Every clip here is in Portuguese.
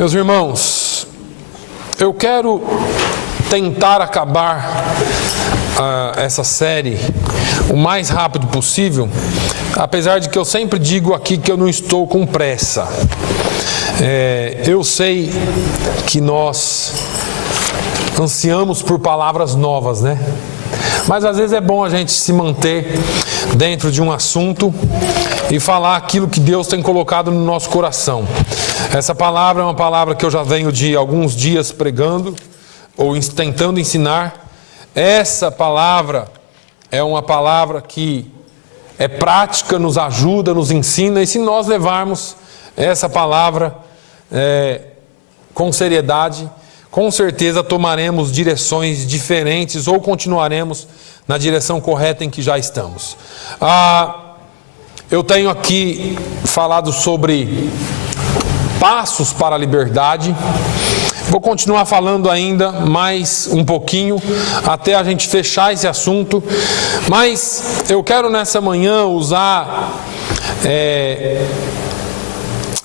Meus irmãos, eu quero tentar acabar essa série o mais rápido possível, apesar de que eu sempre digo aqui que eu não estou com pressa. Eu sei que nós ansiamos por palavras novas, né? Mas às vezes é bom a gente se manter dentro de um assunto e falar aquilo que Deus tem colocado no nosso coração. Essa palavra é uma palavra que eu já venho de alguns dias pregando ou tentando ensinar. Essa palavra é uma palavra que é prática, nos ajuda, nos ensina, e se nós levarmos essa palavra com seriedade, com certeza tomaremos direções diferentes ou continuaremos na direção correta em que já estamos. Eu tenho aqui falado sobre passos para a liberdade. Vou continuar falando ainda mais um pouquinho até a gente fechar esse assunto, mas eu quero nessa manhã usar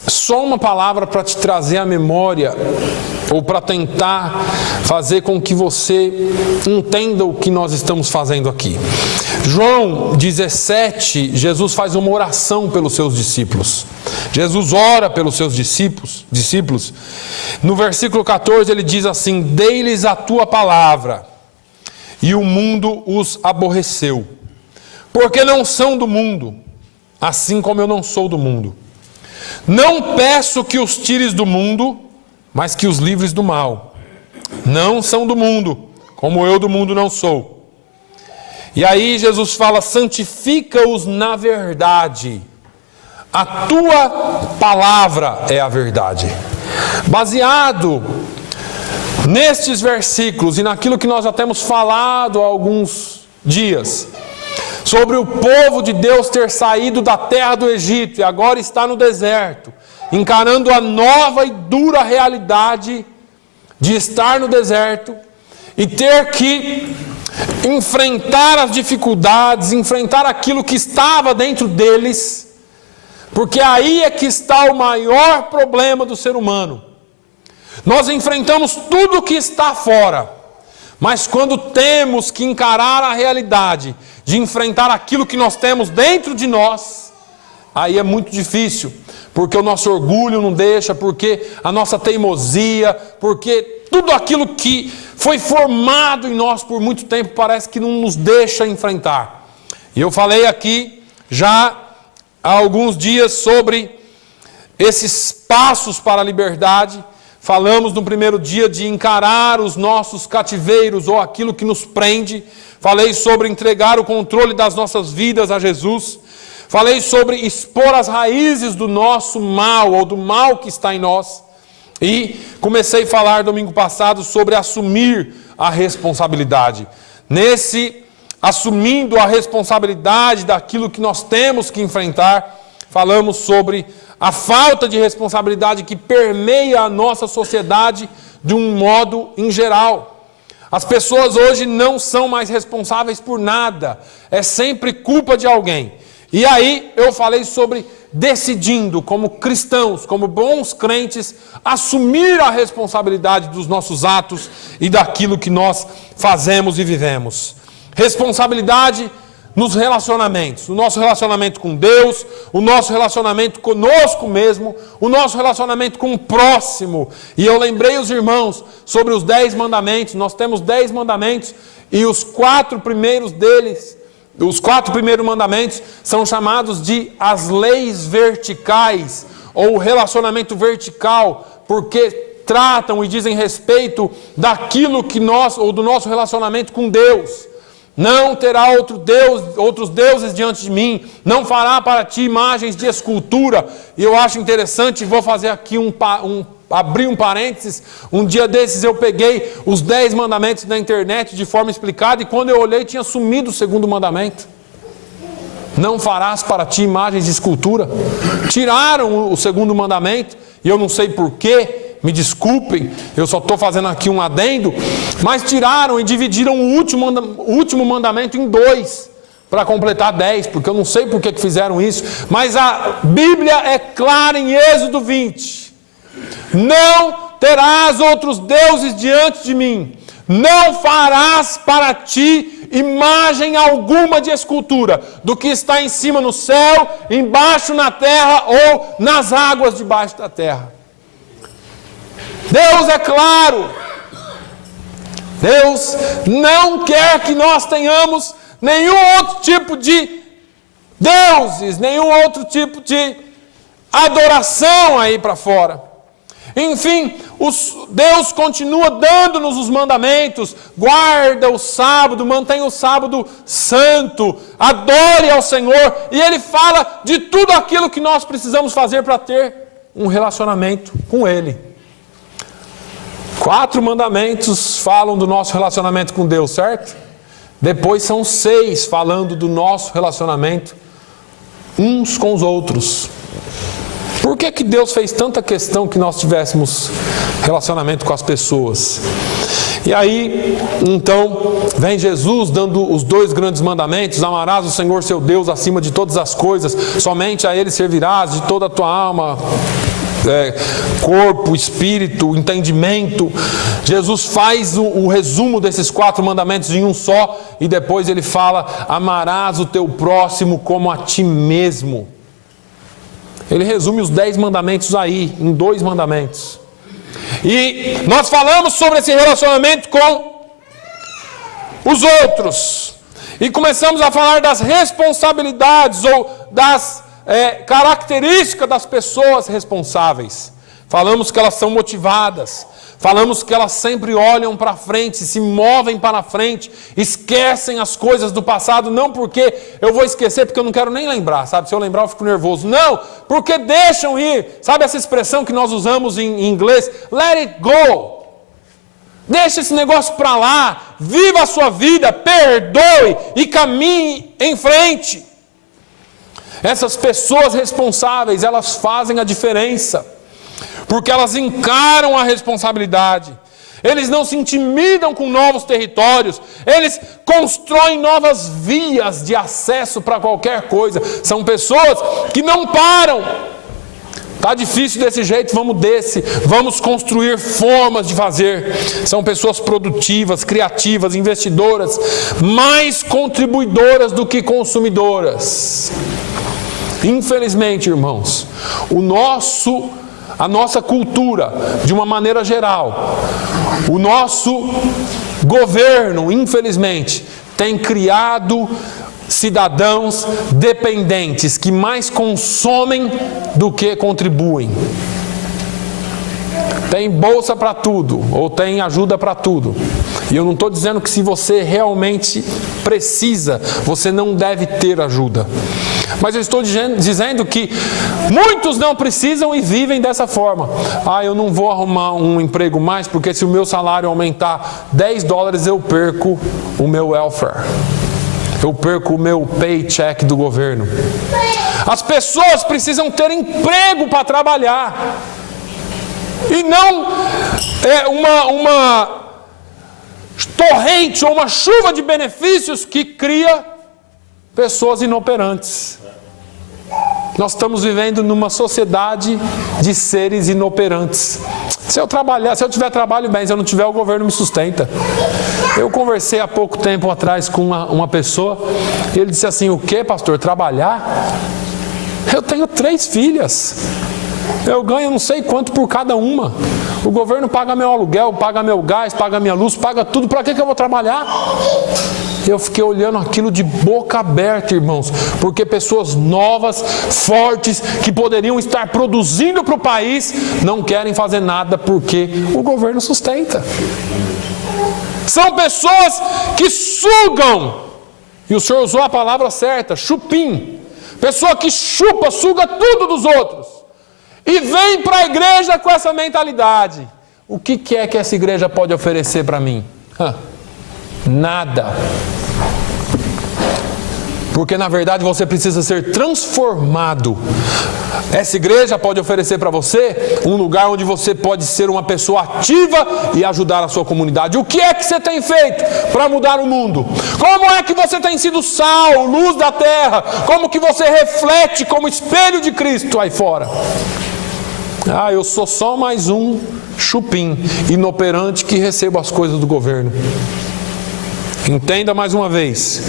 só uma palavra para te trazer à memória, ou para tentar fazer com que você entenda o que nós estamos fazendo aqui. João 17, Jesus faz uma oração pelos seus discípulos. Jesus ora pelos seus discípulos. No versículo 14 ele diz assim: dei-lhes a tua palavra, e o mundo os aborreceu, porque não são do mundo, assim como eu não sou do mundo. Não peço que os tires do mundo, mas que os livres do mal. Não são do mundo, como eu do mundo não sou. E aí Jesus fala: santifica-os na verdade. A tua palavra é a verdade. Baseado nestes versículos e naquilo que nós já temos falado há alguns dias, sobre o povo de Deus ter saído da terra do Egito e agora está no deserto, encarando a nova e dura realidade de estar no deserto e ter que enfrentar as dificuldades, enfrentar aquilo que estava dentro deles, porque aí é que está o maior problema do ser humano. Nós enfrentamos tudo que está fora, mas quando temos que encarar a realidade de enfrentar aquilo que nós temos dentro de nós, aí é muito difícil, porque o nosso orgulho não deixa, porque a nossa teimosia, porque tudo aquilo que foi formado em nós por muito tempo parece que não nos deixa enfrentar. E eu falei aqui já há alguns dias sobre esses passos para a liberdade. Falamos no primeiro dia de encarar os nossos cativeiros ou aquilo que nos prende. Falei sobre entregar o controle das nossas vidas a Jesus. Falei sobre expor as raízes do nosso mal ou do mal que está em nós. E comecei a falar domingo passado sobre assumir a responsabilidade. Nesse assumindo a responsabilidade daquilo que nós temos que enfrentar, falamos sobre a falta de responsabilidade que permeia a nossa sociedade de um modo em geral. As pessoas hoje não são mais responsáveis por nada, é sempre culpa de alguém. E aí eu falei sobre decidindo, como cristãos, como bons crentes, assumir a responsabilidade dos nossos atos e daquilo que nós fazemos e vivemos. Responsabilidade nos relacionamentos, o nosso relacionamento com Deus, o nosso relacionamento conosco mesmo, o nosso relacionamento com o próximo. E eu lembrei os irmãos sobre os 10 mandamentos. Nós temos 10 mandamentos e os 4 primeiros deles, os 4 primeiros mandamentos são chamados de as leis verticais, ou relacionamento vertical, porque tratam e dizem respeito daquilo que nós, ou do nosso relacionamento com Deus. Não terá outros deuses diante de mim, não fará para ti imagens de escultura. E eu acho interessante, vou fazer aqui abrir um parênteses. Um dia desses eu peguei os 10 mandamentos da internet de forma explicada, e quando eu olhei tinha sumido o segundo mandamento. Não farás para ti imagens de escultura. Tiraram o segundo mandamento, e eu não sei porquê. Me desculpem, eu só estou fazendo aqui um adendo, mas tiraram e dividiram o último mandamento em 2, para completar 10, porque eu não sei por que fizeram isso, mas a Bíblia é clara em Êxodo 20, Não terás outros deuses diante de mim. Não farás para ti imagem alguma de escultura do que está em cima no céu, embaixo na terra ou nas águas debaixo da terra. Deus é claro. Deus não quer que nós tenhamos nenhum outro tipo de deuses, nenhum outro tipo de adoração aí para fora. Enfim, Deus continua dando-nos os mandamentos: guarda o sábado, mantenha o sábado santo, adore ao Senhor. E Ele fala de tudo aquilo que nós precisamos fazer para ter um relacionamento com Ele. 4 mandamentos falam do nosso relacionamento com Deus, certo? Depois são 6 falando do nosso relacionamento uns com os outros. Por que Deus fez tanta questão que nós tivéssemos relacionamento com as pessoas? E aí, então, vem Jesus dando os 2 grandes mandamentos: amarás o Senhor seu Deus acima de todas as coisas, somente a Ele servirás de toda a tua alma, corpo, espírito, entendimento. Jesus faz o resumo desses 4 mandamentos em um só, e depois Ele fala: amarás o teu próximo como a ti mesmo. Ele resume os 10 mandamentos aí, em 2 mandamentos. E nós falamos sobre esse relacionamento com os outros. E começamos a falar das responsabilidades ou das características das pessoas responsáveis. Falamos que elas são motivadas. Falamos que elas sempre olham para frente, se movem para frente, esquecem as coisas do passado, não porque eu vou esquecer, porque eu não quero nem lembrar, sabe? Se eu lembrar eu fico nervoso. Não, porque deixam ir. Sabe essa expressão que nós usamos em inglês? Let it go. Deixa esse negócio para lá, viva a sua vida, perdoe e caminhe em frente. Essas pessoas responsáveis, elas fazem a diferença, porque elas encaram a responsabilidade. Eles não se intimidam com novos territórios. Eles constroem novas vias de acesso para qualquer coisa. São pessoas que não param. Está difícil desse jeito, vamos construir formas de fazer. São pessoas produtivas, criativas, investidoras, mais contribuidoras do que consumidoras. Infelizmente, irmãos, a nossa cultura, de uma maneira geral, o nosso governo, infelizmente, tem criado cidadãos dependentes que mais consomem do que contribuem. Tem bolsa para tudo, ou tem ajuda para tudo. E eu não estou dizendo que se você realmente precisa, você não deve ter ajuda. Mas eu estou dizendo que muitos não precisam e vivem dessa forma. Eu não vou arrumar um emprego mais, porque se o meu salário aumentar $10, eu perco o meu welfare. Eu perco o meu paycheck do governo. As pessoas precisam ter emprego para trabalhar. E não uma torrente ou uma chuva de benefícios que cria pessoas inoperantes. Nós estamos vivendo numa sociedade de seres inoperantes. Se eu tiver trabalho, bem. Se eu não tiver, o governo me sustenta. Eu conversei há pouco tempo atrás com uma pessoa, e ele disse assim: o que, pastor? Trabalhar? Eu tenho 3 filhas. Eu ganho não sei quanto por cada uma. O governo paga meu aluguel, paga meu gás, paga minha luz, paga tudo. Para que eu vou trabalhar? Eu fiquei olhando aquilo de boca aberta, irmãos. Porque pessoas novas, fortes, que poderiam estar produzindo para o país, não querem fazer nada porque o governo sustenta. São pessoas que sugam. E o Senhor usou a palavra certa, chupim. Pessoa que chupa, suga tudo dos outros. E vem para a igreja com essa mentalidade. O que é que essa igreja pode oferecer para mim? Nada. Porque na verdade você precisa ser transformado. Essa igreja pode oferecer para você um lugar onde você pode ser uma pessoa ativa e ajudar a sua comunidade. O que é que você tem feito para mudar o mundo? Como é que você tem sido sal, luz da terra? Como que você reflete como espelho de Cristo aí fora? Eu sou só mais um chupim inoperante que recebo as coisas do governo. Entenda mais uma vez.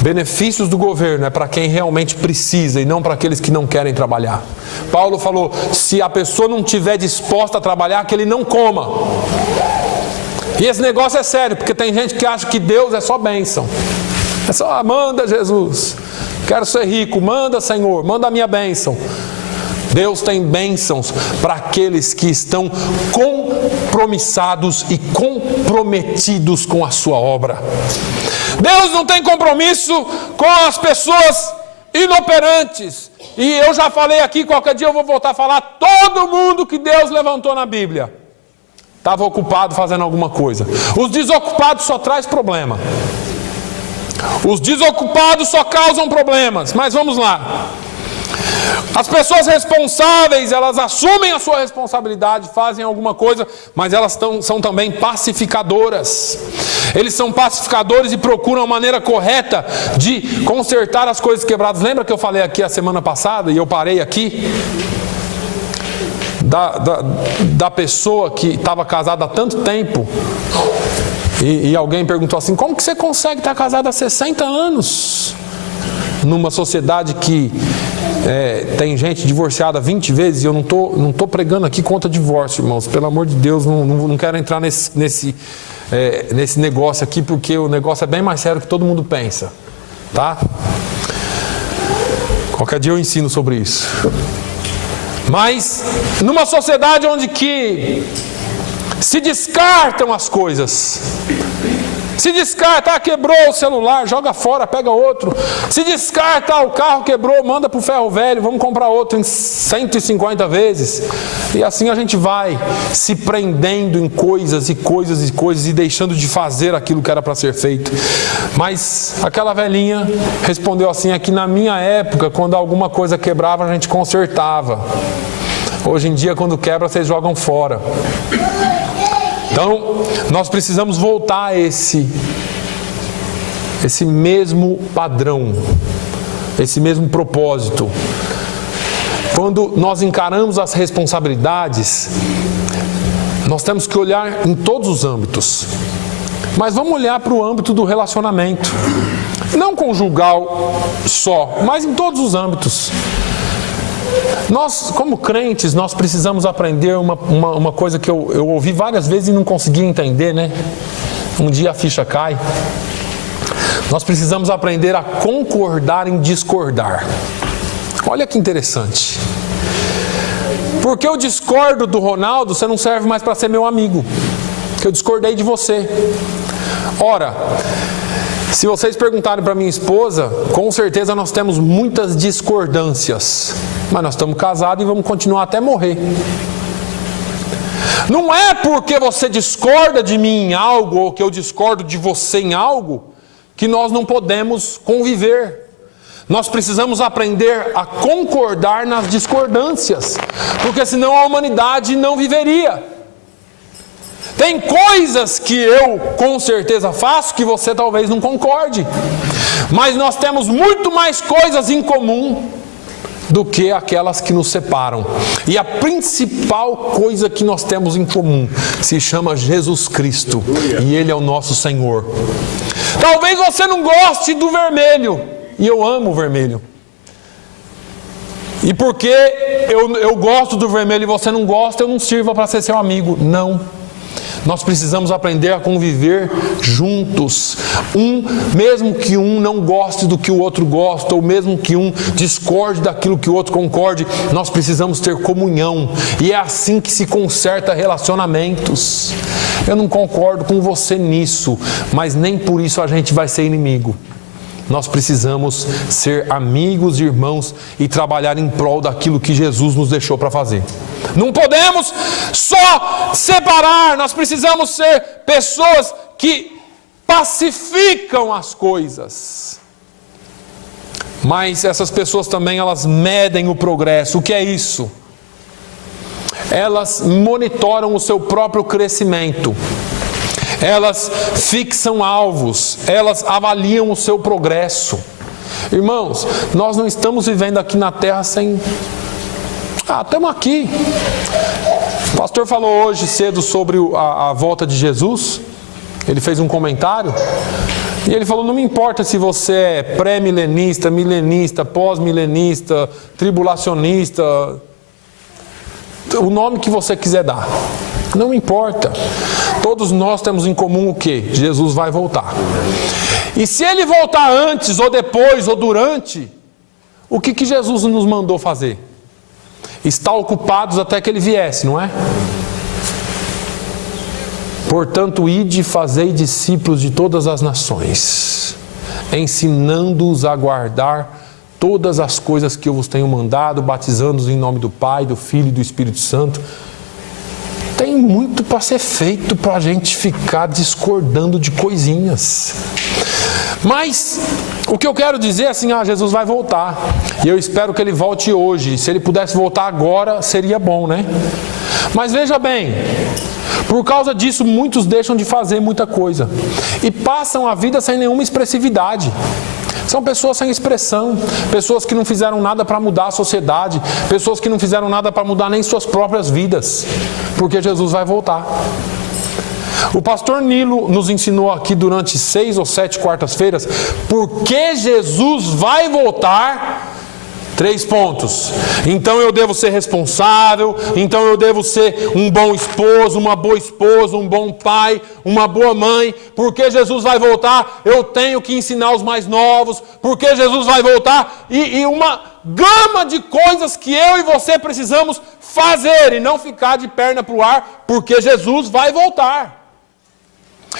Benefícios do governo é para quem realmente precisa e não para aqueles que não querem trabalhar. Paulo falou, se a pessoa não estiver disposta a trabalhar, que ele não coma. E esse negócio é sério, porque tem gente que acha que Deus é só bênção. É só, manda Jesus, quero ser rico, manda Senhor, manda a minha bênção. Deus tem bênçãos para aqueles que estão compromissados e comprometidos com a sua obra. Deus não tem compromisso com as pessoas inoperantes. E eu já falei aqui, qualquer dia eu vou voltar a falar, todo mundo que Deus levantou na Bíblia estava ocupado fazendo alguma coisa. Os desocupados só traz problema. Os desocupados só causam problemas. Mas vamos lá. As pessoas responsáveis, elas assumem a sua responsabilidade, fazem alguma coisa, mas elas são também pacificadoras. Eles são pacificadores e procuram a maneira correta de consertar as coisas quebradas. Lembra que eu falei aqui a semana passada, e eu parei aqui? Da pessoa que estava casada há tanto tempo, e alguém perguntou assim, como que você consegue estar casado há 60 anos? Numa sociedade que tem gente divorciada 20 vezes, e eu não tô pregando aqui contra divórcio, irmãos, pelo amor de Deus, não quero entrar nesse negócio aqui, porque o negócio é bem mais sério do que todo mundo pensa, tá? Qualquer dia eu ensino sobre isso. Mas numa sociedade onde que se descartam as coisas, se descarta, quebrou o celular, joga fora, pega outro. Se descarta, o carro quebrou, manda para o ferro velho, vamos comprar outro em 150 vezes. E assim a gente vai se prendendo em coisas e coisas e coisas e deixando de fazer aquilo que era para ser feito. Mas aquela velhinha respondeu assim, é que na minha época, quando alguma coisa quebrava, a gente consertava. Hoje em dia, quando quebra, vocês jogam fora. Então, nós precisamos voltar a esse mesmo padrão, esse mesmo propósito. Quando nós encaramos as responsabilidades, nós temos que olhar em todos os âmbitos. Mas vamos olhar para o âmbito do relacionamento. Não conjugal só, mas em todos os âmbitos. Nós, como crentes, nós precisamos aprender uma coisa que eu ouvi várias vezes e não consegui entender, né? Um dia a ficha cai. Nós precisamos aprender a concordar em discordar. Olha que interessante. Porque eu discordo do Ronaldo, você não serve mais para ser meu amigo. Porque eu discordei de você. Ora, se vocês perguntarem para minha esposa, com certeza nós temos muitas discordâncias. Mas nós estamos casados e vamos continuar até morrer. Não é porque você discorda de mim em algo, ou que eu discordo de você em algo, que nós não podemos conviver. Nós precisamos aprender a concordar nas discordâncias, porque senão a humanidade não viveria. Tem coisas que eu com certeza faço que você talvez não concorde, mas nós temos muito mais coisas em comum do que aquelas que nos separam. E a principal coisa que nós temos em comum se chama Jesus Cristo, e Ele é o nosso Senhor. Talvez você não goste do vermelho, e eu amo o vermelho. E porque eu gosto do vermelho e você não gosta, eu não sirvo para ser seu amigo. Não. Nós precisamos aprender a conviver juntos. Mesmo que um não goste do que o outro gosta, ou mesmo que um discorde daquilo que o outro concorde, nós precisamos ter comunhão. E é assim que se conserta relacionamentos. Eu não concordo com você nisso, mas nem por isso a gente vai ser inimigo. Nós precisamos ser amigos, irmãos, e trabalhar em prol daquilo que Jesus nos deixou para fazer. Não podemos só separar, nós precisamos ser pessoas que pacificam as coisas. Mas essas pessoas também, elas medem o progresso. O que é isso? Elas monitoram o seu próprio crescimento. Elas fixam alvos, elas avaliam o seu progresso. Irmãos, nós não estamos vivendo aqui na terra sem Estamos aqui. O pastor falou hoje cedo sobre a volta de Jesus. Ele fez um comentário. E ele falou, não me importa se você é pré-milenista, milenista, pós-milenista, tribulacionista, o nome que você quiser dar. Não importa. Todos nós temos em comum o quê? Jesus vai voltar. E se ele voltar antes, ou depois, ou durante, o que Jesus nos mandou fazer? Estar ocupados até que ele viesse, não é? Portanto, ide e fazei discípulos de todas as nações, ensinando-os a guardar todas as coisas que eu vos tenho mandado, batizando-os em nome do Pai, do Filho e do Espírito Santo. Tem muito para ser feito para a gente ficar discordando de coisinhas. Mas o que eu quero dizer é assim, Jesus vai voltar. E eu espero que ele volte hoje. Se ele pudesse voltar agora, seria bom, né? Mas veja bem, por causa disso, muitos deixam de fazer muita coisa. E passam a vida sem nenhuma expressividade. São pessoas sem expressão, pessoas que não fizeram nada para mudar a sociedade, pessoas que não fizeram nada para mudar nem suas próprias vidas, porque Jesus vai voltar. O pastor Nilo nos ensinou aqui durante 6 ou 7 quartas-feiras, porque Jesus vai voltar. 3 pontos. Então eu devo ser responsável, então eu devo ser um bom esposo, uma boa esposa, um bom pai, uma boa mãe. Porque Jesus vai voltar, eu tenho que ensinar os mais novos. Porque Jesus vai voltar e uma gama de coisas que eu e você precisamos fazer e não ficar de perna para o ar, porque Jesus vai voltar.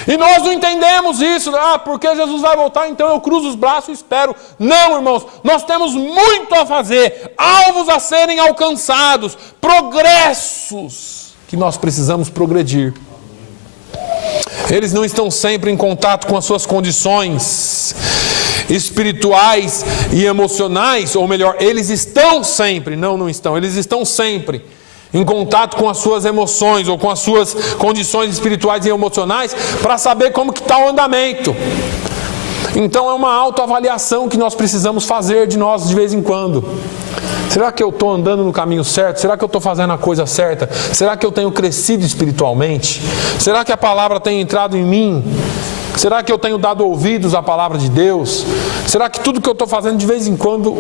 E nós não entendemos isso, porque Jesus vai voltar, então eu cruzo os braços e espero. Não, irmãos, nós temos muito a fazer, alvos a serem alcançados, progressos que nós precisamos progredir. Eles não estão sempre em contato com as suas condições espirituais e emocionais, ou melhor, eles estão sempre, não estão, eles estão sempre em contato com as suas emoções ou com as suas condições espirituais e emocionais para saber como que está o andamento. Então é uma autoavaliação que nós precisamos fazer de nós de vez em quando. Será que eu estou andando no caminho certo? Será que eu estou fazendo a coisa certa? Será que eu tenho crescido espiritualmente? Será que a palavra tem entrado em mim? Será que eu tenho dado ouvidos à palavra de Deus? Será que tudo que eu estou fazendo de vez em quando...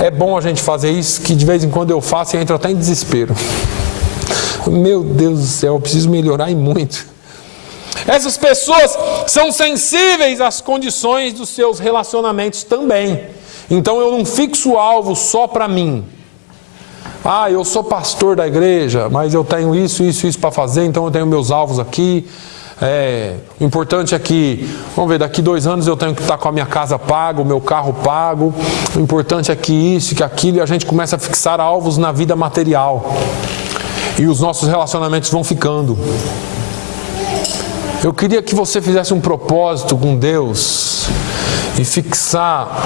É bom a gente fazer isso, que de vez em quando eu faço e entro até em desespero. Meu Deus do céu, eu preciso melhorar e muito. Essas pessoas são sensíveis às condições dos seus relacionamentos também. Então eu não fixo alvo só para mim. Eu sou pastor da igreja, mas eu tenho isso para fazer, então eu tenho meus alvos aqui. O importante é que, vamos ver, daqui 2 anos eu tenho que estar com a minha casa paga, o meu carro pago. O importante é que isso, que aquilo, e a gente começa a fixar alvos na vida material. E os nossos relacionamentos vão ficando. Eu queria que você fizesse um propósito com Deus e fixar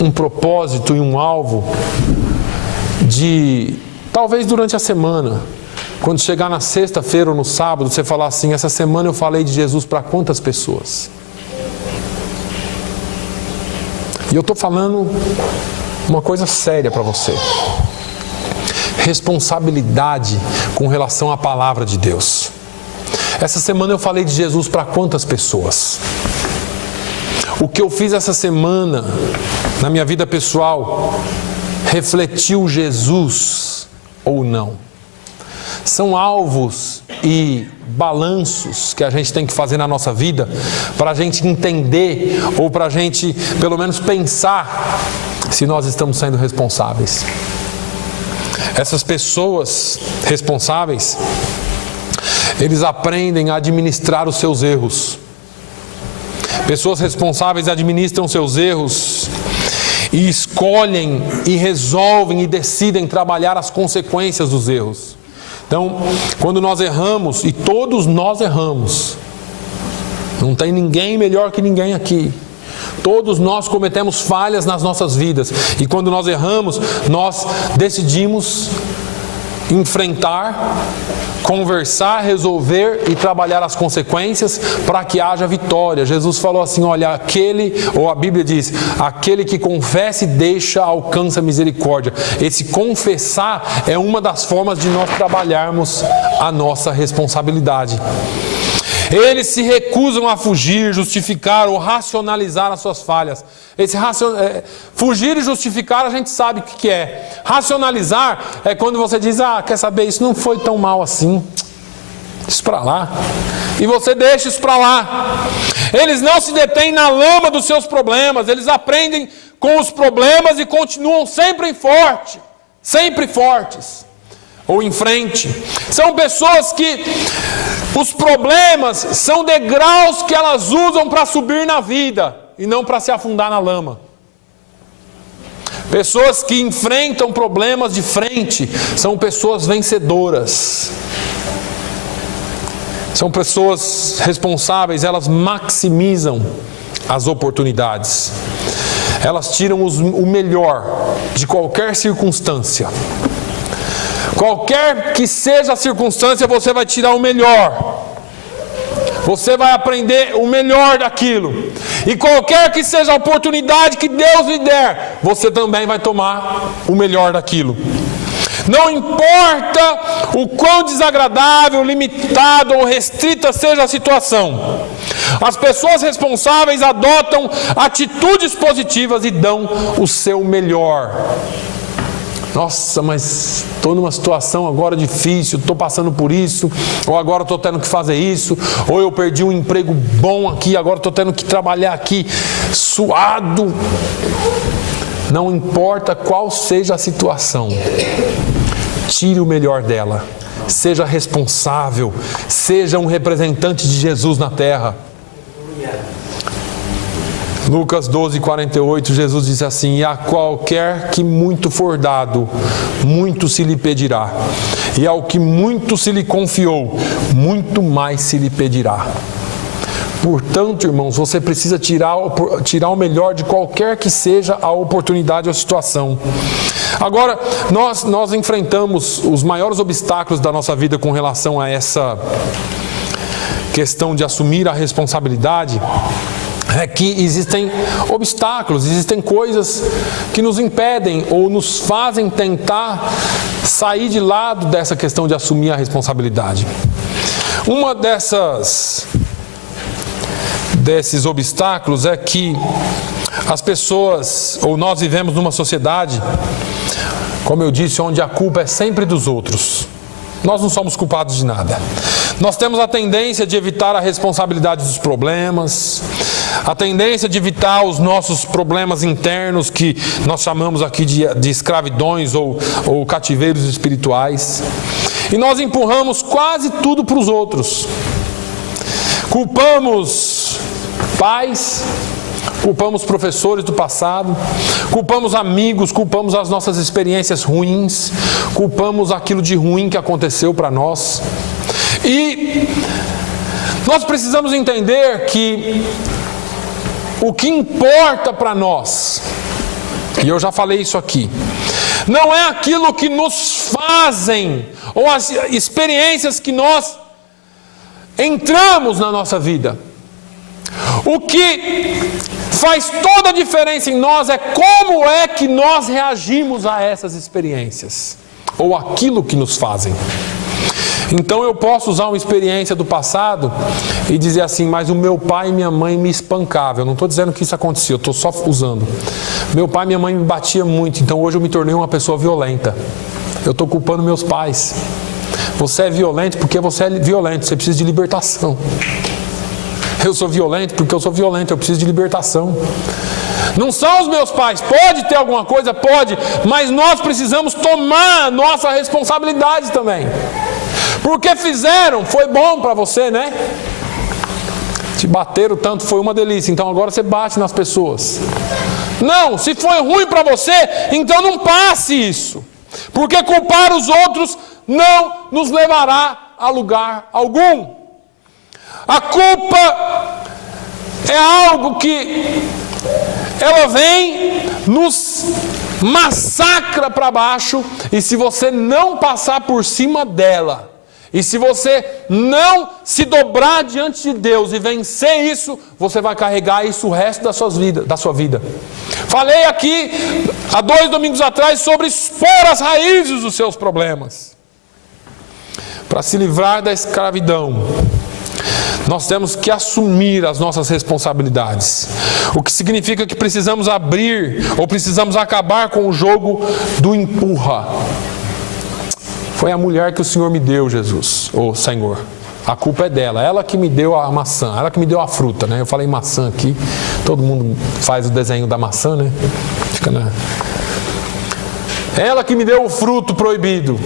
um propósito e um alvo de, talvez durante a semana, quando chegar na sexta-feira ou no sábado, você falar assim, essa semana eu falei de Jesus para quantas pessoas? E eu estou falando uma coisa séria para você. Responsabilidade com relação à palavra de Deus. Essa semana eu falei de Jesus para quantas pessoas? O que eu fiz essa semana, na minha vida pessoal, refletiu Jesus ou não? São alvos e balanços que a gente tem que fazer na nossa vida para a gente entender ou para a gente, pelo menos, pensar se nós estamos sendo responsáveis. Essas pessoas responsáveis, eles aprendem a administrar os seus erros. Pessoas responsáveis administram seus erros e escolhem e resolvem e decidem trabalhar as consequências dos erros. Então, quando nós erramos, e todos nós erramos, não tem ninguém melhor que ninguém aqui. Todos nós cometemos falhas nas nossas vidas. E quando nós erramos, nós decidimos enfrentar, conversar, resolver e trabalhar as consequências para que haja vitória. Jesus falou assim, olha, ou a Bíblia diz, aquele que confessa e deixa alcança misericórdia. Esse confessar é uma das formas de nós trabalharmos a nossa responsabilidade. Eles se recusam a fugir, justificar ou racionalizar as suas falhas. Fugir e justificar a gente sabe o que é. Racionalizar é quando você diz, quer saber, isso não foi tão mal assim. Isso para lá. E você deixa isso para lá. Eles não se detêm na lama dos seus problemas. Eles aprendem com os problemas e continuam sempre fortes. Ou em frente. São pessoas que os problemas são degraus que elas usam para subir na vida e não para se afundar na lama. Pessoas que enfrentam problemas de frente são pessoas vencedoras. São pessoas responsáveis, elas maximizam as oportunidades. Elas tiram o melhor de qualquer circunstância. Qualquer que seja a circunstância, você vai tirar o melhor. Você vai aprender o melhor daquilo. E qualquer que seja a oportunidade que Deus lhe der, você também vai tomar o melhor daquilo. Não importa o quão desagradável, limitado ou restrita seja a situação. As pessoas responsáveis adotam atitudes positivas e dão o seu melhor. Nossa, mas estou numa situação agora difícil, estou passando por isso, ou agora estou tendo que fazer isso, ou eu perdi um emprego bom aqui, agora estou tendo que trabalhar aqui suado. Não importa qual seja a situação, tire o melhor dela, seja responsável, seja um representante de Jesus na terra. Lucas 12:48, Jesus disse assim, e a qualquer que muito for dado, muito se lhe pedirá, e ao que muito se lhe confiou, muito mais se lhe pedirá. Portanto, irmãos, você precisa tirar o melhor de qualquer que seja a oportunidade ou a situação. Agora, nós enfrentamos os maiores obstáculos da nossa vida com relação a essa questão de assumir a responsabilidade. É que existem obstáculos, existem coisas que nos impedem ou nos fazem tentar sair de lado dessa questão de assumir a responsabilidade. Uma desses obstáculos é que as pessoas, ou nós vivemos numa sociedade, como eu disse, onde a culpa é sempre dos outros. Nós não somos culpados de nada. Nós temos a tendência de evitar a responsabilidade dos problemas, a tendência de evitar os nossos problemas internos, que nós chamamos aqui de escravidões ou cativeiros espirituais. E nós empurramos quase tudo para os outros. Culpamos pais, culpamos professores do passado, culpamos amigos, culpamos as nossas experiências ruins, culpamos aquilo de ruim que aconteceu para nós. E nós precisamos entender que o que importa para nós, e eu já falei isso aqui, não é aquilo que nos fazem, ou as experiências que nós entramos na nossa vida. O que faz toda a diferença em nós é como é que nós reagimos a essas experiências, ou aquilo que nos fazem. Então eu posso usar uma experiência do passado e dizer assim, mas o meu pai e minha mãe me espancavam. Eu não estou dizendo que isso aconteceu, eu estou só usando. Meu pai e minha mãe me batiam muito, então hoje eu me tornei uma pessoa violenta. Eu estou culpando meus pais. Você é violento porque você é violento, você precisa de libertação. Eu sou violento porque eu sou violento, eu preciso de libertação. Não são os meus pais, pode ter alguma coisa, pode, mas nós precisamos tomar a nossa responsabilidade também. Porque fizeram, foi bom para você, né? Te bateram tanto, foi uma delícia, então agora você bate nas pessoas. Não, se foi ruim para você, então não passe isso. Porque culpar os outros não nos levará a lugar algum. A culpa é algo que ela vem, nos massacra para baixo, e se você não passar por cima dela, e se você não se dobrar diante de Deus e vencer isso, você vai carregar isso o resto da sua vida. Falei aqui, há 2 domingos atrás, sobre expor as raízes dos seus problemas. Para se livrar da escravidão, nós temos que assumir as nossas responsabilidades. O que significa que precisamos abrir, ou precisamos acabar com o jogo do empurra. Foi a mulher que o Senhor me deu, Jesus, ou Senhor. A culpa é dela, ela que me deu a maçã, ela que me deu a fruta, né? Eu falei maçã aqui, todo mundo faz o desenho da maçã, né? Fica na... Ela que me deu o fruto proibido.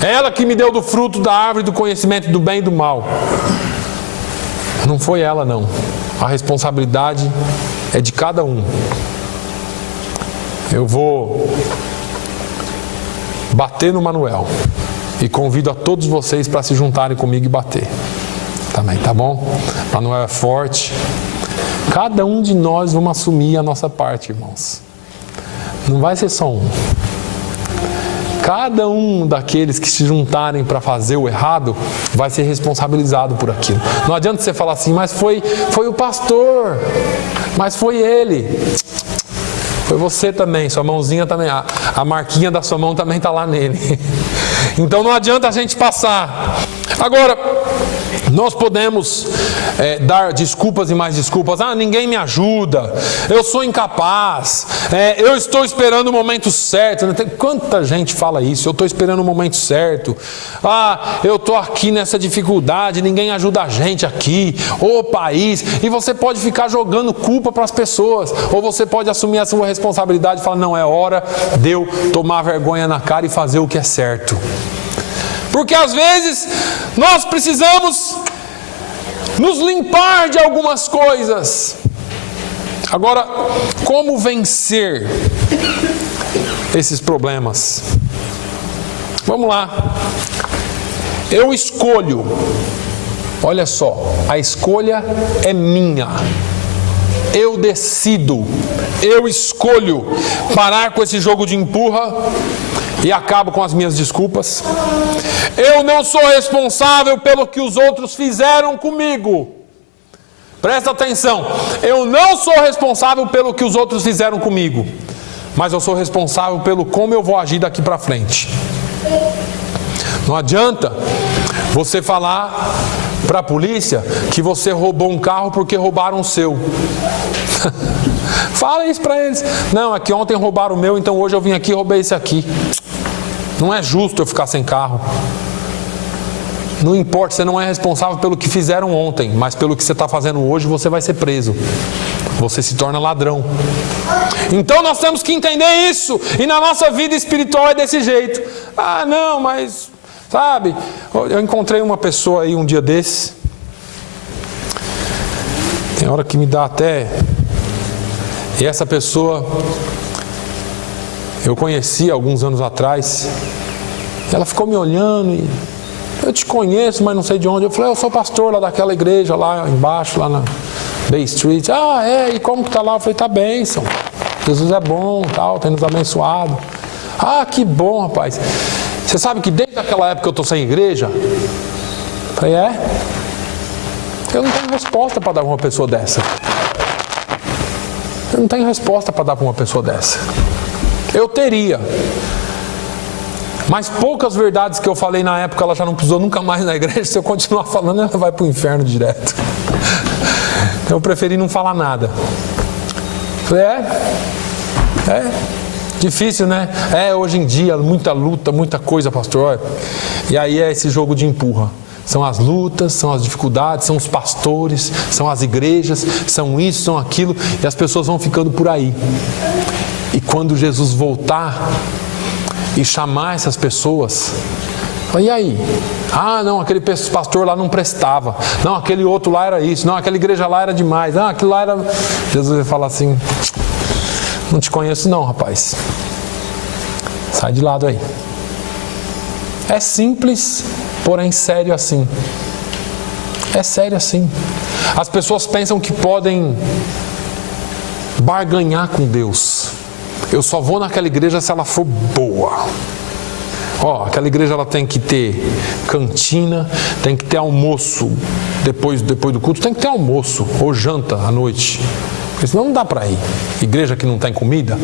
Ela que me deu do fruto da árvore do conhecimento do bem e do mal. Não foi ela, não. A responsabilidade é de cada um. Eu vou bater no Manuel e convido a todos vocês para se juntarem comigo e bater também, tá bom? Manuel é forte. Cada um de nós vamos assumir a nossa parte, irmãos. Não vai ser só um. Cada um daqueles que se juntarem para fazer o errado vai ser responsabilizado por aquilo. Não adianta você falar assim, mas foi o pastor, mas foi ele. Foi você também, sua mãozinha também, a marquinha da sua mão também está lá nele. Então não adianta a gente passar. Agora, nós podemos dar desculpas e mais desculpas. Ah, ninguém me ajuda, eu sou incapaz, eu estou esperando o momento certo. Quanta gente fala isso, eu estou esperando o momento certo. Ah, eu estou aqui nessa dificuldade, ninguém ajuda a gente aqui, ô país. E você pode ficar jogando culpa para as pessoas, ou você pode assumir a sua responsabilidade e falar, não, é hora de eu tomar vergonha na cara e fazer o que é certo. Porque às vezes nós precisamos nos limpar de algumas coisas. Agora, como vencer esses problemas? Vamos lá. Eu escolho. Olha só, a escolha é minha. Eu decido. Eu escolho parar com esse jogo de empurra e acabo com as minhas desculpas. Eu não sou responsável pelo que os outros fizeram comigo. Presta atenção. Eu não sou responsável pelo que os outros fizeram comigo, mas eu sou responsável pelo como eu vou agir daqui para frente. Não adianta você falar para a polícia que você roubou um carro porque roubaram o seu. Fala isso para eles. Não, é que ontem roubaram o meu, então hoje eu vim aqui e roubei esse aqui. Não é justo eu ficar sem carro. Não importa, você não é responsável pelo que fizeram ontem, mas pelo que você está fazendo hoje, você vai ser preso. Você se torna ladrão. Então nós temos que entender isso. E na nossa vida espiritual é desse jeito. Ah, não, mas... Sabe, eu encontrei uma pessoa aí um dia desses. Tem hora que me dá até... E essa pessoa... Eu conheci alguns anos atrás. Ela ficou me olhando e... Eu te conheço, mas não sei de onde. Eu falei, eu sou pastor lá daquela igreja lá embaixo, lá na Bay Street. Ah, é? E como que tá lá? Eu falei, tá bênção. Jesus é bom, tal, tem nos abençoado. Ah, que bom, rapaz. Você sabe que desde aquela época eu estou sem igreja? Eu falei, é? Eu não tenho resposta para dar para uma pessoa dessa. Eu não tenho resposta para dar para uma pessoa dessa. Eu teria. Mas poucas verdades que eu falei na época, ela já não precisou nunca mais na igreja. Se eu continuar falando, ela vai para o inferno direto. Então eu preferi não falar nada. Falei, é difícil, né? Hoje em dia, muita luta, muita coisa, pastor. E aí é esse jogo de empurra. São as lutas, são as dificuldades, são os pastores, são as igrejas, são isso, são aquilo. E as pessoas vão ficando por aí. E quando Jesus voltar... e chamar essas pessoas, e aí? Ah, não, aquele pastor lá não prestava, não, aquele outro lá era isso, não, aquela igreja lá era demais, não, aquilo lá era... Jesus vai falar assim, não te conheço não, rapaz, sai de lado aí. É simples, porém sério assim. É sério assim. As pessoas pensam que podem barganhar com Deus. Eu só vou naquela igreja se ela for boa. Aquela igreja ela tem que ter cantina, tem que ter almoço depois do culto, tem que ter almoço ou janta à noite. Porque senão não dá para ir. Igreja que não tem comida.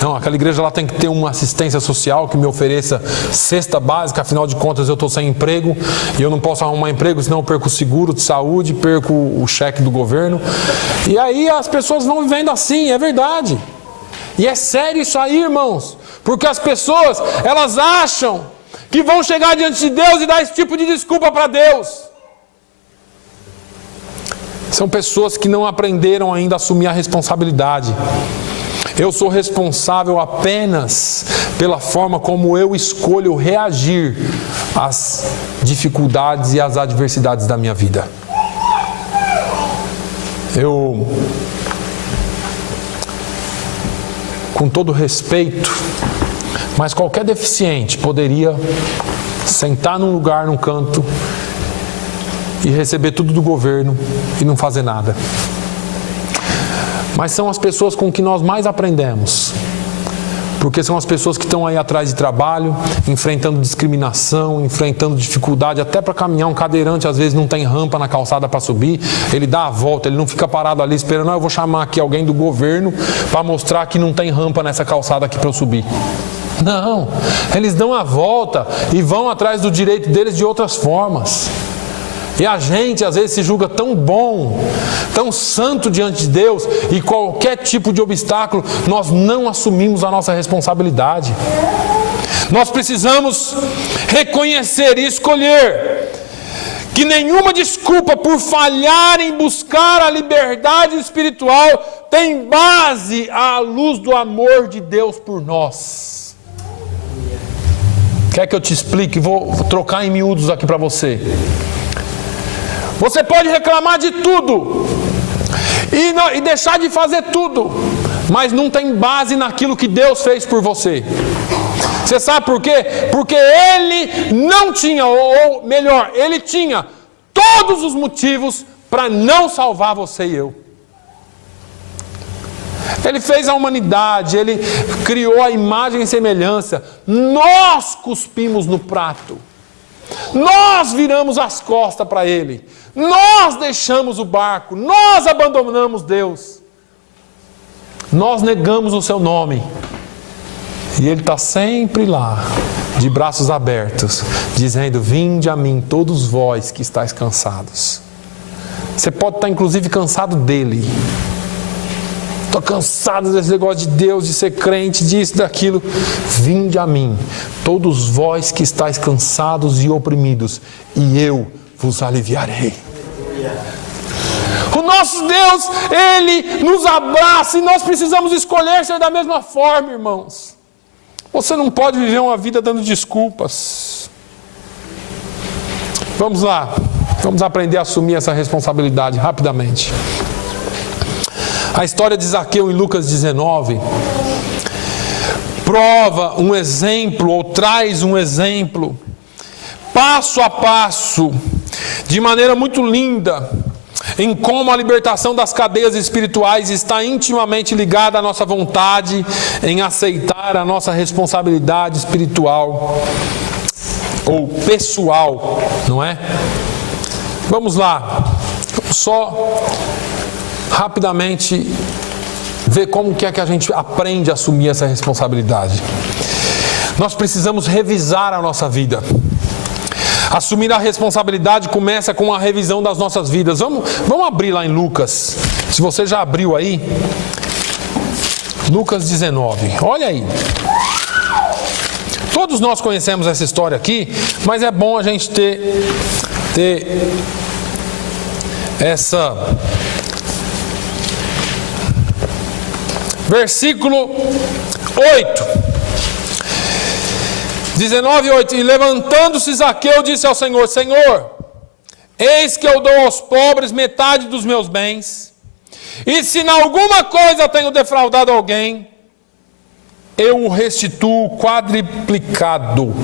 Não, aquela igreja ela tem que ter uma assistência social que me ofereça cesta básica, afinal de contas eu estou sem emprego e eu não posso arrumar emprego, senão eu perco o seguro de saúde, perco o cheque do governo. E aí as pessoas vão vivendo assim, é verdade. E é sério isso aí, irmãos. Porque as pessoas, elas acham que vão chegar diante de Deus e dar esse tipo de desculpa para Deus. São pessoas que não aprenderam ainda a assumir a responsabilidade. Eu sou responsável apenas pela forma como eu escolho reagir às dificuldades e às adversidades da minha vida. Com todo respeito, mas qualquer deficiente poderia sentar num lugar, num canto, e receber tudo do governo e não fazer nada. Mas são as pessoas com que nós mais aprendemos, porque são as pessoas que estão aí atrás de trabalho, enfrentando discriminação, enfrentando dificuldade, até para caminhar. Um cadeirante às vezes não tem rampa na calçada para subir, ele dá a volta, ele não fica parado ali esperando, eu vou chamar aqui alguém do governo para mostrar que não tem rampa nessa calçada aqui para eu subir. Não, eles dão a volta e vão atrás do direito deles de outras formas. E a gente às vezes se julga tão bom, tão santo diante de Deus, e qualquer tipo de obstáculo nós não assumimos a nossa responsabilidade. Nós precisamos reconhecer e escolher que nenhuma desculpa por falhar em buscar a liberdade espiritual tem base à luz do amor de Deus por nós. Quer que eu te explique? Vou trocar em miúdos aqui para você. Você pode reclamar de tudo e deixar de fazer tudo, mas não tem base naquilo que Deus fez por você. Você sabe por quê? Porque Ele não tinha, ou melhor, Ele tinha todos os motivos para não salvar você e eu. Ele fez a humanidade, Ele criou a imagem e semelhança. Nós cuspimos no prato. Nós viramos as costas para Ele. Nós deixamos o barco. Nós abandonamos Deus. Nós negamos o Seu nome. E Ele está sempre lá, de braços abertos, dizendo: vinde a mim, todos vós que estáis cansados. Você pode estar inclusive cansado dEle. Estou cansado desse negócio de Deus, de ser crente, disso, daquilo. Vinde a mim, todos vós que estáis cansados e oprimidos, e eu vos aliviarei. O nosso Deus, Ele nos abraça, e nós precisamos escolher ser da mesma forma, irmãos. Você não pode viver uma vida dando desculpas. Vamos lá, vamos aprender a assumir essa responsabilidade rapidamente. A história de Zaqueu em Lucas 19 prova um exemplo, ou traz um exemplo, passo a passo, de maneira muito linda, em como a libertação das cadeias espirituais está intimamente ligada à nossa vontade em aceitar a nossa responsabilidade espiritual ou pessoal, não é? Vamos lá, só rapidamente ver como que é que a gente aprende a assumir essa responsabilidade. Nós precisamos revisar a nossa vida. Assumir a responsabilidade começa com a revisão das nossas vidas. Vamos abrir lá em Lucas. Se você já abriu aí, Lucas 19. Olha aí. Todos nós conhecemos essa história aqui, mas é bom a gente ter essa... Versículo 8. 19:8. E levantando-se Zaqueu, disse ao Senhor: Senhor, eis que eu dou aos pobres metade dos meus bens, e se em alguma coisa tenho defraudado alguém, eu o restituo quadriplicado.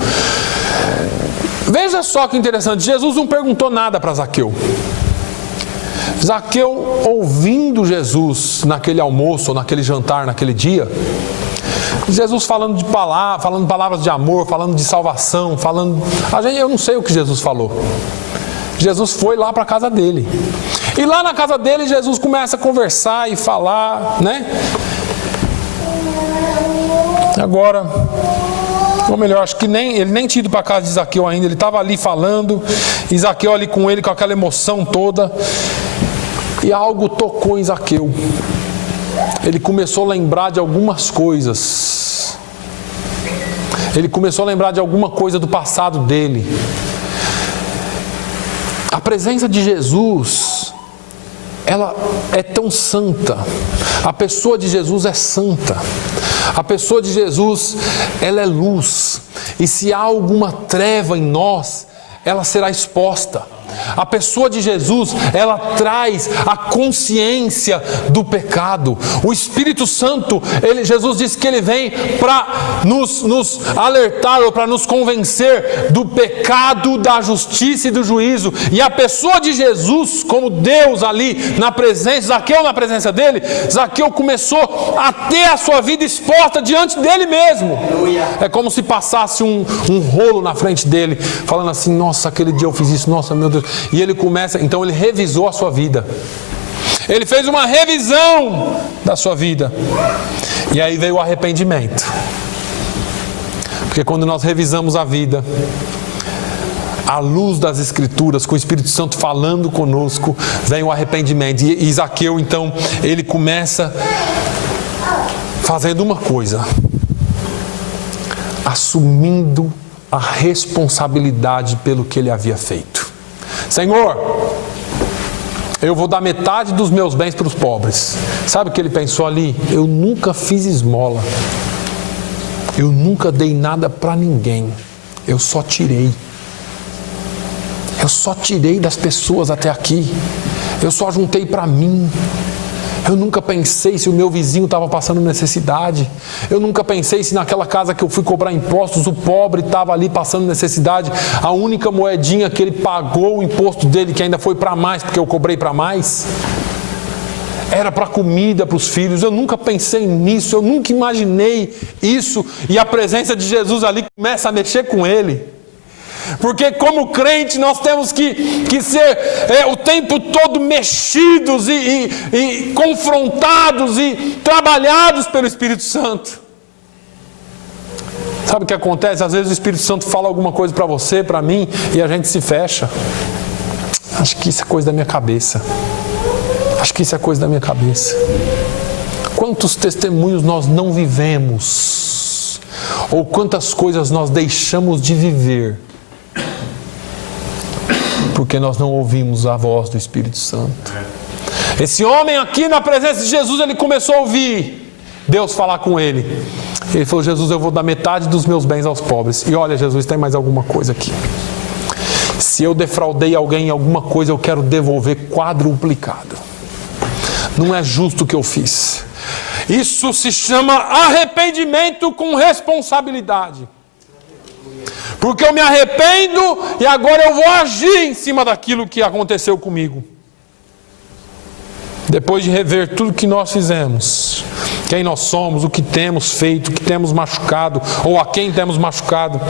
Veja só que interessante, Jesus não perguntou nada para Zaqueu. Zaqueu, ouvindo Jesus naquele almoço, ou naquele jantar, naquele dia, Jesus falando palavras de amor, falando de salvação, eu não sei o que Jesus falou. Jesus foi lá para a casa dele. E lá na casa dele, Jesus começa a conversar e falar, né? Agora, ou melhor, acho que ele nem tinha ido para a casa de Zaqueu ainda, ele estava ali falando, e Zaqueu ali com ele, com aquela emoção toda, e algo tocou em Zaqueu. Ele começou a lembrar de algumas coisas. Ele começou a lembrar de alguma coisa do passado dele. A presença de Jesus, ela é tão santa. A pessoa de Jesus é santa. A pessoa de Jesus, ela é luz. E se há alguma treva em nós, ela será exposta. A pessoa de Jesus, ela traz a consciência do pecado. O Espírito Santo, Jesus disse que ele vem para nos alertar ou para nos convencer do pecado, da justiça e do juízo. E a pessoa de Jesus, como Deus ali na presença, Zaqueu na presença dele, Zaqueu começou a ter a sua vida exposta diante dele mesmo. É como se passasse um rolo na frente dele, falando assim: nossa, aquele dia eu fiz isso, nossa, meu Deus. E ele começa, então ele revisou a sua vida. Ele fez uma revisão da sua vida. E aí veio o arrependimento. Porque quando nós revisamos a vida, à luz das Escrituras, com o Espírito Santo falando conosco, vem o arrependimento. E Zaqueu, então, ele começa fazendo uma coisa: assumindo a responsabilidade pelo que ele havia feito. Senhor, eu vou dar metade dos meus bens para os pobres. Sabe o que ele pensou ali? Eu nunca fiz esmola. Eu nunca dei nada para ninguém. Eu só tirei. Eu só tirei das pessoas até aqui. Eu só juntei para mim. Eu nunca pensei se o meu vizinho estava passando necessidade. Eu nunca pensei se naquela casa que eu fui cobrar impostos, o pobre estava ali passando necessidade. A única moedinha que ele pagou o imposto dele, que ainda foi para mais, porque eu cobrei para mais, era para comida para os filhos. Eu nunca pensei nisso, eu nunca imaginei isso. E a presença de Jesus ali começa a mexer com ele. Porque como crente nós temos que ser o tempo todo mexidos e confrontados e trabalhados pelo Espírito Santo. Sabe o que acontece? Às vezes o Espírito Santo fala alguma coisa para você, para mim, e a gente se fecha. Acho que isso é coisa da minha cabeça. Acho que isso é coisa da minha cabeça. Quantos testemunhos nós não vivemos? Ou quantas coisas nós deixamos de viver porque nós não ouvimos a voz do Espírito Santo. Esse homem aqui na presença de Jesus, ele começou a ouvir Deus falar com ele. Ele falou: Jesus, eu vou dar metade dos meus bens aos pobres. E olha, Jesus, tem mais alguma coisa aqui. Se eu defraudei alguém em alguma coisa, eu quero devolver quadruplicado. Não é justo o que eu fiz. Isso se chama arrependimento com responsabilidade. Porque eu me arrependo e agora eu vou agir em cima daquilo que aconteceu comigo. Depois de rever tudo que nós fizemos, quem nós somos, o que temos feito, o que temos machucado, ou a quem temos machucado,